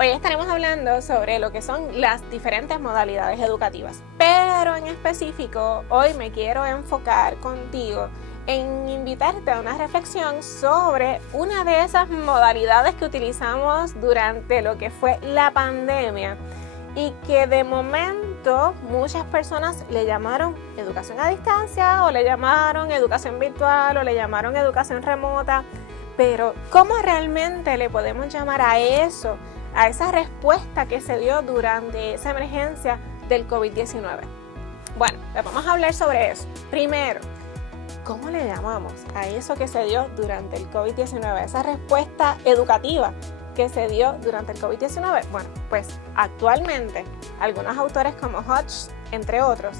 Hoy estaremos hablando sobre lo que son las diferentes modalidades educativas, pero en específico hoy me quiero enfocar contigo en invitarte a una reflexión sobre una de esas modalidades que utilizamos durante lo que fue la pandemia y que de momento muchas personas le llamaron educación a distancia o le llamaron educación virtual o le llamaron educación remota, pero ¿cómo realmente le podemos llamar a eso? A esa respuesta que se dio durante esa emergencia del COVID-19. Bueno, pues vamos a hablar sobre eso. Primero, ¿cómo le llamamos a eso que se dio durante el COVID-19? Esa respuesta educativa que se dio durante el COVID-19. Bueno, pues actualmente algunos autores como Hodge, entre otros,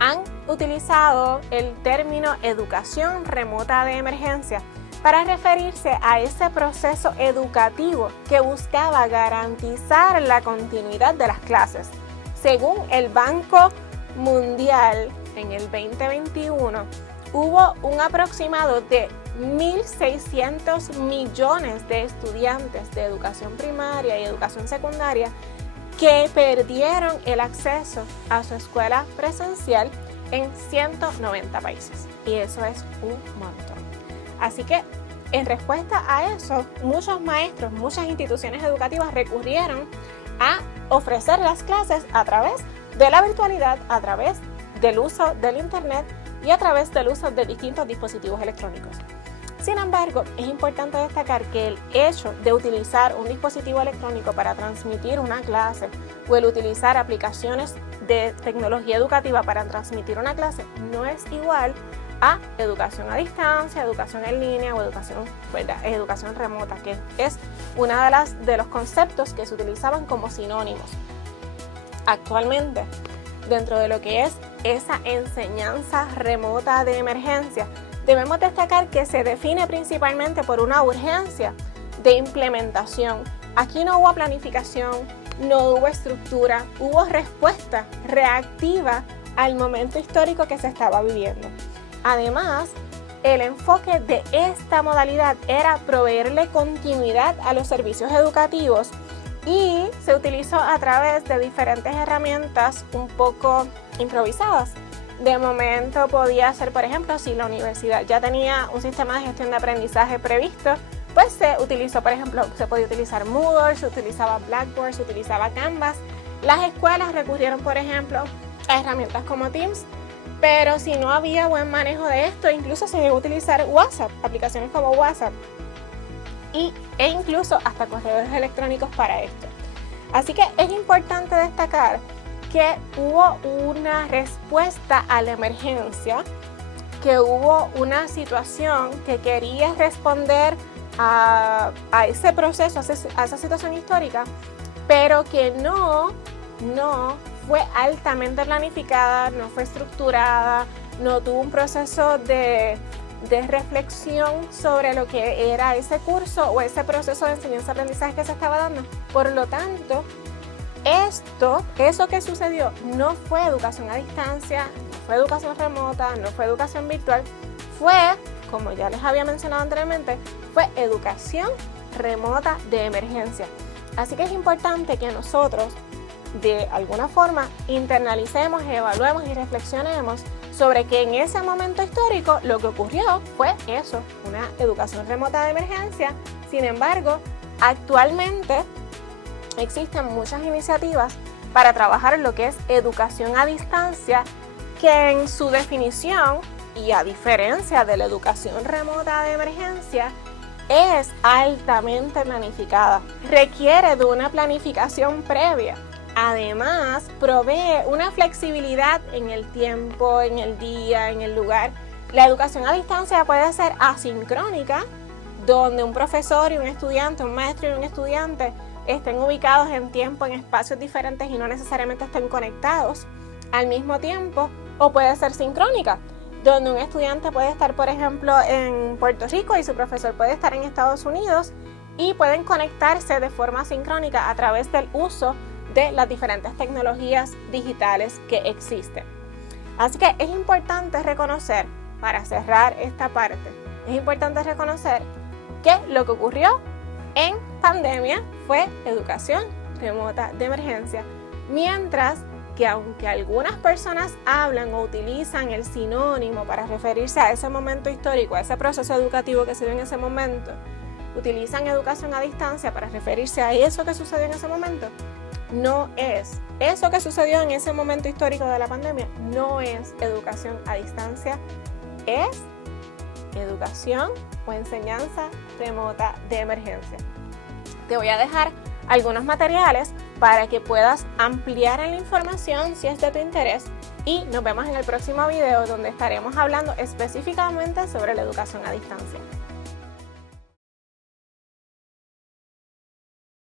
han utilizado el término educación remota de emergencia para referirse a ese proceso educativo que buscaba garantizar la continuidad de las clases. Según el Banco Mundial, en el 2021 hubo un aproximado de 1.600 millones de estudiantes de educación primaria y educación secundaria que perdieron el acceso a su escuela presencial en 190 países. Y eso es un montón. Así que, en respuesta a eso, muchos maestros, muchas instituciones educativas recurrieron a ofrecer las clases a través de la virtualidad, a través del uso del Internet y a través del uso de distintos dispositivos electrónicos. Sin embargo, es importante destacar que el hecho de utilizar un dispositivo electrónico para transmitir una clase o el utilizar aplicaciones de tecnología educativa para transmitir una clase no es igual a educación a distancia, educación en línea o educación remota, que es una de los conceptos que se utilizaban como sinónimos. Actualmente, dentro de lo que es esa enseñanza remota de emergencia, debemos destacar que se define principalmente por una urgencia de implementación. Aquí no hubo planificación, no hubo estructura, hubo respuesta reactiva al momento histórico que se estaba viviendo. Además, el enfoque de esta modalidad era proveerle continuidad a los servicios educativos y se utilizó a través de diferentes herramientas un poco improvisadas. De momento podía ser, por ejemplo, si la universidad ya tenía un sistema de gestión de aprendizaje previsto, pues se utilizó, por ejemplo, se podía utilizar Moodle, se utilizaba Blackboard, se utilizaba Canvas. Las escuelas recurrieron, por ejemplo, a herramientas como Teams. Pero si no había buen manejo de esto, incluso se llegó a utilizar WhatsApp, aplicaciones como WhatsApp e incluso hasta correos electrónicos para esto. Así que es importante destacar que hubo una respuesta a la emergencia, que hubo una situación que quería responder a ese proceso, a esa situación histórica, pero que no fue altamente planificada, no fue estructurada, no tuvo un proceso de reflexión sobre lo que era ese curso o ese proceso de enseñanza-aprendizaje que se estaba dando. Por lo tanto, eso que sucedió no fue educación a distancia, no fue educación remota, no fue educación virtual, fue, como ya les había mencionado anteriormente, fue educación remota de emergencia. Así que es importante que nosotros de alguna forma internalicemos, evaluemos y reflexionemos sobre que en ese momento histórico lo que ocurrió fue eso, una educación remota de emergencia. Sin embargo, actualmente existen muchas iniciativas para trabajar lo que es educación a distancia, que en su definición y a diferencia de la educación remota de emergencia, es altamente planificada, requiere de una planificación previa. Además, provee una flexibilidad en el tiempo, en el día, en el lugar. La educación a distancia puede ser asincrónica, donde un profesor y un estudiante, un maestro y un estudiante estén ubicados en tiempo, en espacios diferentes y no necesariamente estén conectados al mismo tiempo, o puede ser sincrónica, donde un estudiante puede estar, por ejemplo, en Puerto Rico y su profesor puede estar en Estados Unidos y pueden conectarse de forma sincrónica a través del uso de las diferentes tecnologías digitales que existen. Así que es importante reconocer, para cerrar esta parte, es importante reconocer que lo que ocurrió en pandemia fue educación remota de emergencia, mientras que aunque algunas personas hablan o utilizan el sinónimo para referirse a ese momento histórico, a ese proceso educativo que se dio en ese momento, utilizan educación a distancia para referirse a eso que sucedió en ese momento, no es. Eso que sucedió en ese momento histórico de la pandemia no es educación a distancia, es educación o enseñanza remota de emergencia. Te voy a dejar algunos materiales para que puedas ampliar en la información si es de tu interés y nos vemos en el próximo video donde estaremos hablando específicamente sobre la educación a distancia.